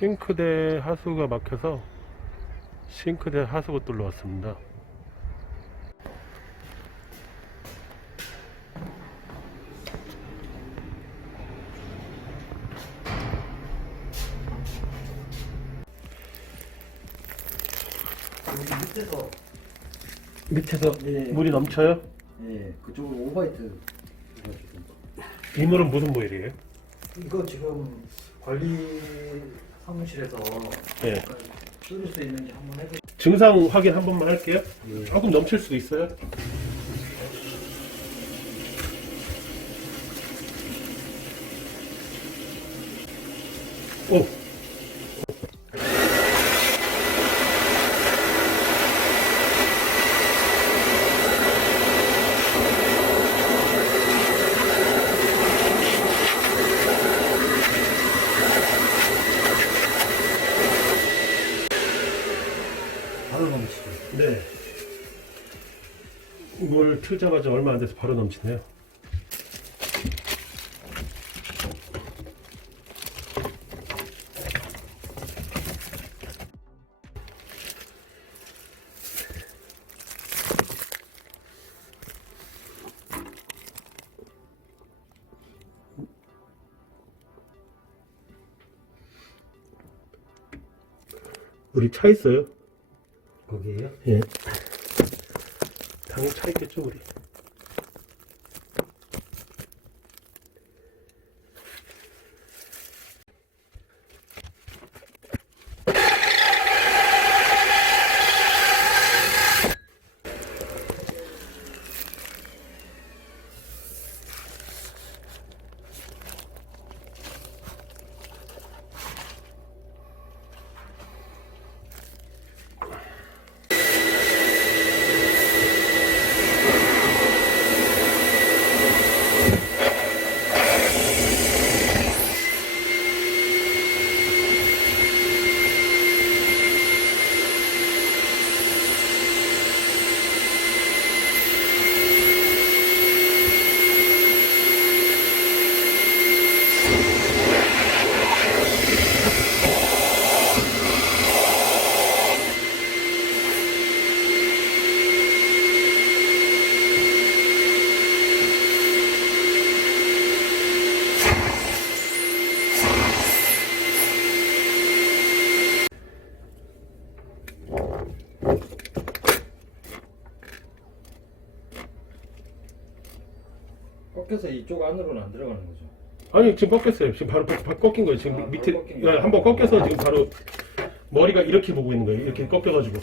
싱크대 하수가 막혀서 싱크대 하수구 뚫러 왔습니다. 여기 밑에서 네. 물이 넘쳐요? 네, 그쪽으로 오바이트 해가지고. 이 물은 무슨 물이에요? 이거 지금 관리 사무실에서 네. 뚫을 수 있는지 한번 해보세요. 증상 확인 한 번만 할게요. 네. 조금 넘칠 수도 있어요. 오! 바로 넘치죠. 네. 물 틀자마자 얼마 안 돼서 바로 넘치네요. 물이 차 있어요? 거기에요? 예. 당연히 차 있겠죠, 우리. 꺾여서 이쪽 안으로는 안 들어가는 거죠. 아니, 지금 꺾였어요. 지금 바로 꺾인 거예요. 지금 아, 밑에, 바로 꺾인 거예요? 한번 꺾여서 지금 바로 머리가 이렇게 보고 있는 거예요. 이렇게 꺾여가지고.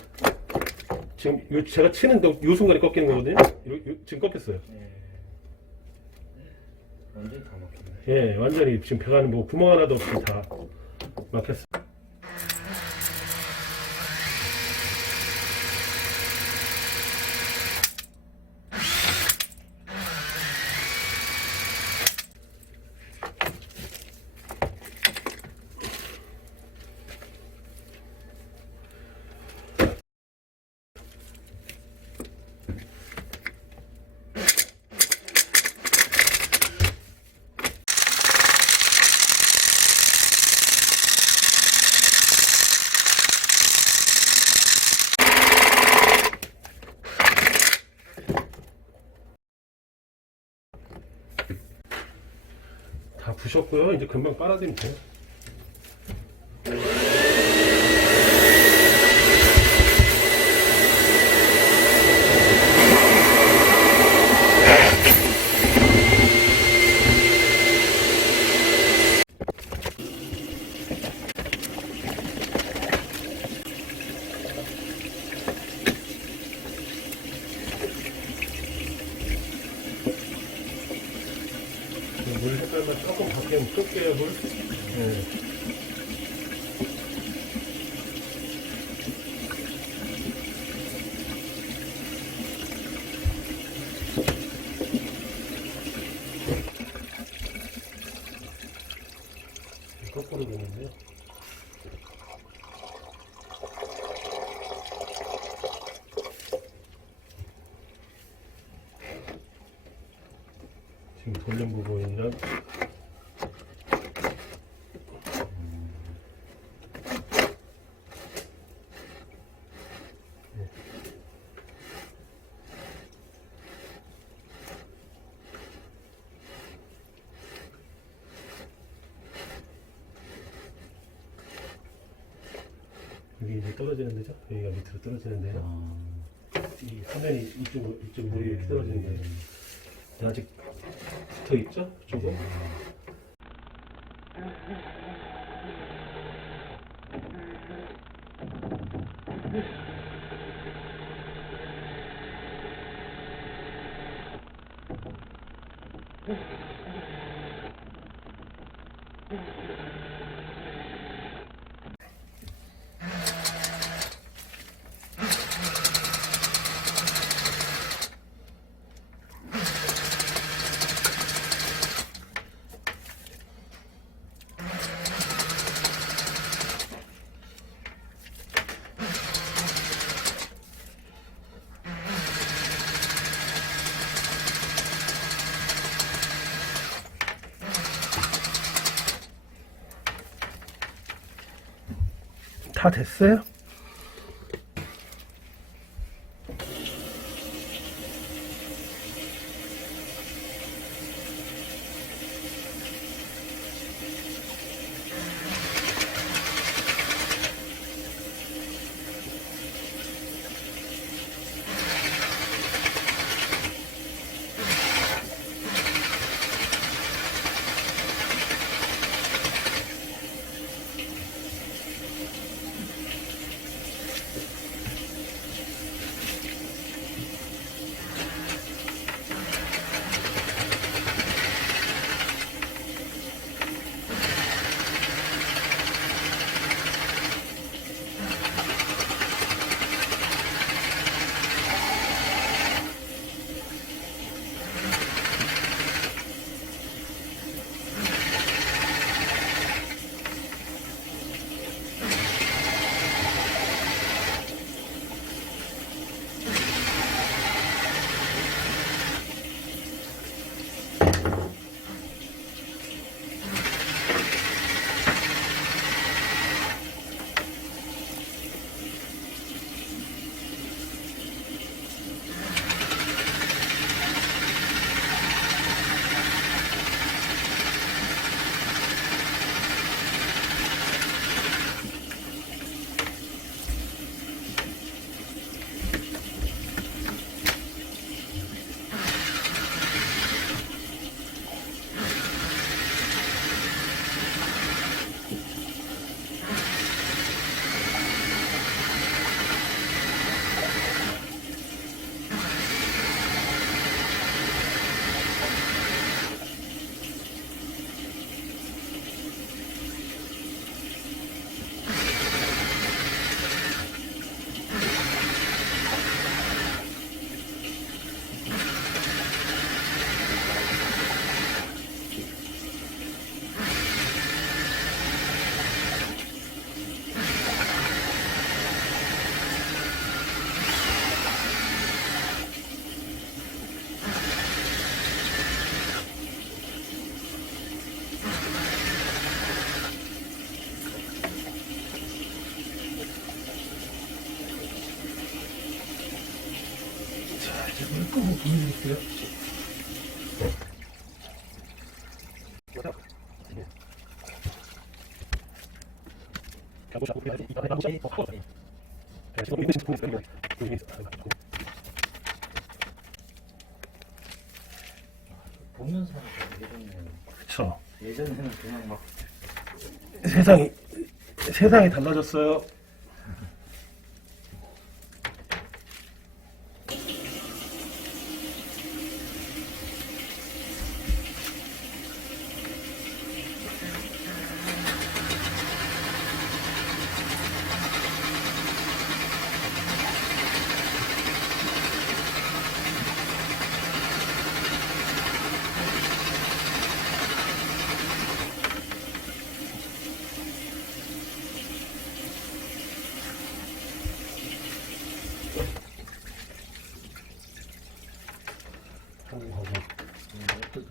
지금 제가 치는데 요 순간에 꺾이는 거거든요. 지금 꺾였어요. 네. 완전히 다 막혔네. 예, 완전히 지금 배관은 뭐 구멍 하나도 없이 다 막혔어요. 다 부셨고요. 이제 금방 빨아들이면 돼요. 물 색깔만 조금 바뀌면 쏠게요, 물. 네. 거꾸로 되는데요. 지금 돌림 부분이랑 여기 이제 떨어지는 데죠? 여기가 밑으로 떨어지는 데요. 이 화면이 이쪽 머리 이렇게 떨어지는 거예요. 아직 붙어 있죠? 조금. 다 됐어요? 물 끄고 보여드릴게요. 보면서 예전에는 그렇죠. 예전에는 그냥 막 세상이 달라졌어요.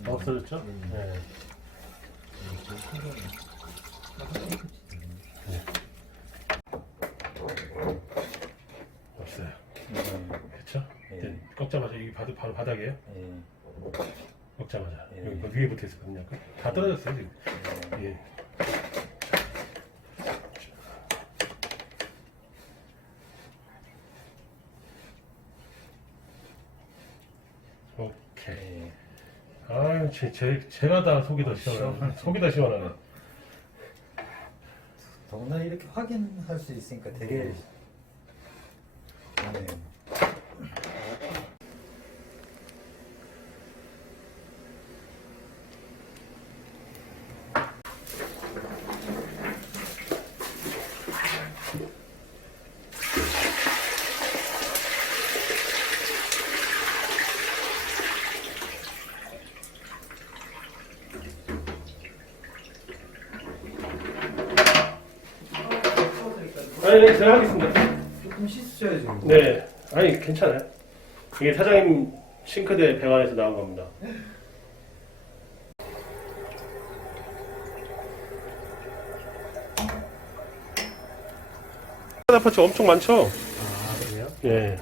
없어졌죠? 네. 없어요. 그렇죠? 네. 꺾자마자 여기 바로 바닥이에요. 예. 꺾자마자 네. 여기 뭐 위에 붙어 있었거든요. 다 떨어졌어요 지금. 예. 제가 다 속이 더 시원하네. 속이 더 시원하네. 더구나 이렇게 확인할 수 있으니까 되게 좋네요. 아니, 네, 제가 하겠습니다. 조금 씻으셔야죠. 네. 아니, 괜찮아요. 이게 사장님 싱크대 배관에서 나온 겁니다. 아파트 엄청 많죠? 아, 그래요? 예.